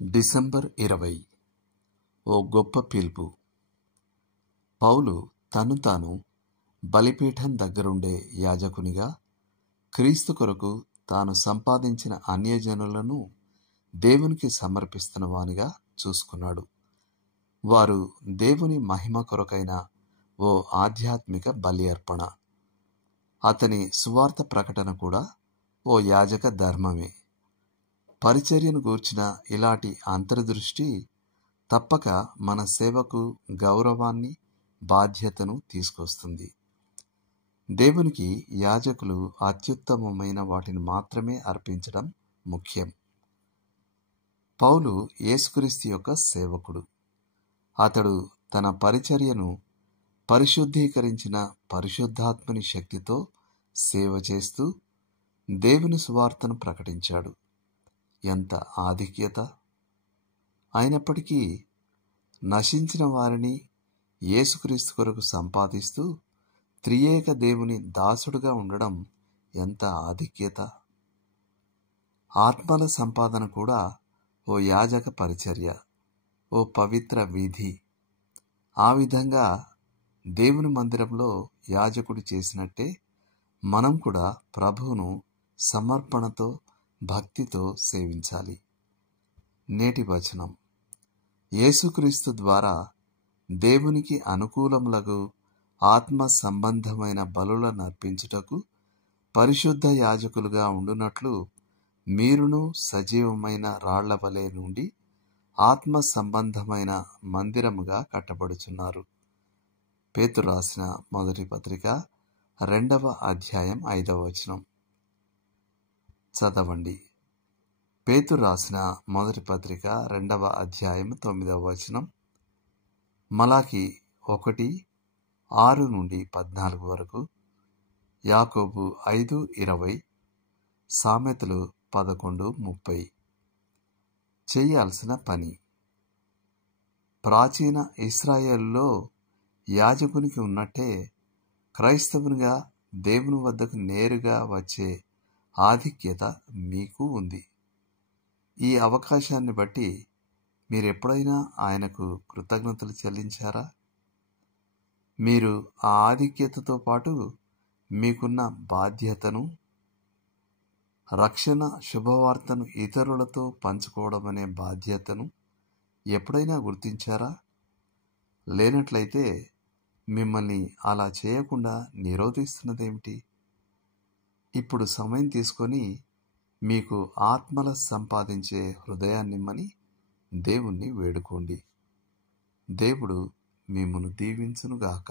December 20 ఓ గొప్ప పిలుపు. పౌలు తను తాను బలిపీఠం దగ్గరుండే యాజకునిగా, క్రీస్తు కొరకు తాను సంపాదించిన అన్యజనులను దేవునికి సమర్పిస్తున్న వానిగా చూసుకున్నాడు. వారు దేవుని మహిమ కొరకైన ఓ ఆధ్యాత్మిక బలి అర్పణ. అతని సువార్త ప్రకటన కూడా ఓ యాజక ధర్మమే. పరిచర్యను గూర్చిన ఇలాంటి అంతర్దృష్టి తప్పక మన సేవకు గౌరవాన్ని, బాధ్యతను తీసుకొస్తుంది. దేవునికి యాజకులు అత్యుత్తమమైన వాటిని మాత్రమే అర్పించడం ముఖ్యం. పౌలు యేసుక్రీస్తు యొక్క సేవకుడు. అతడు తన పరిచర్యను పరిశుద్ధీకరించిన పరిశుద్ధాత్మని శక్తితో సేవ చేస్తూ దేవుని సువార్తను ప్రకటించాడు. ఎంత ఆధిక్యత! అయినప్పటికీ నశించిన వారిని యేసుక్రీస్తు కొరకు సంపాదిస్తూ త్రియేక దేవుని దాసుడుగా ఉండడం ఎంత ఆధిక్యత! ఆత్మల సంపాదన కూడా ఓ యాజక పరిచర్య, ఓ పవిత్ర విధి. ఆ విధంగా దేవుని మందిరంలో యాజకుడు చేసినట్టే మనం కూడా ప్రభువును సమర్పణతో, భక్తితో సేవించాలి. నేటి వచనం: యేసుక్రీస్తు ద్వారా దేవునికి అనుకూలములగు ఆత్మ సంబంధమైన బలులను అర్పించుటకు పరిశుద్ధ యాజకులుగా ఉండునట్లు మీరును సజీవమైన రాళ్ల వలె నుండి ఆత్మ సంబంధమైన మందిరముగా కట్టబడుచున్నారు. పేతురు రాసిన మొదటి పత్రిక 2వ అధ్యాయం 5వ వచనం. చదవండి. పేతురు రాసిన మొదటి పత్రిక 2వ అధ్యాయం 9వ వచనం. మలాకి 1:6-14 వరకు, యాకోబు 5:20, సామెతలు 11:30. చేయాల్సిన పని. ప్రాచీన ఇశ్రాయేలులో యాజకునికి ఉన్నట్టే క్రైస్తవునిగా దేవుని వద్దకు నేరుగా వచ్చే ఆధిక్యత మీకు ఉంది. ఈ అవకాశాన్ని బట్టి మీరెప్పుడైనా ఆయనకు కృతజ్ఞతలు చెల్లించారా? మీరు ఆ ఆధిక్యతతో పాటు మీకున్న బాధ్యతను, రక్షణ శుభవార్తను ఇతరులతో పంచుకోవడమనే బాధ్యతను ఎప్పుడైనా గుర్తించారా? లేనట్లయితే మిమ్మల్ని అలా చేయకుండా నిరోధిస్తున్నదేమిటి? ఇప్పుడు సమయం తీసుకొని మీకు ఆత్మల సంపాదించే హృదయాన్నిమ్మని దేవుణ్ణి వేడుకోండి. దేవుడు మిమ్మును దీవించునుగాక.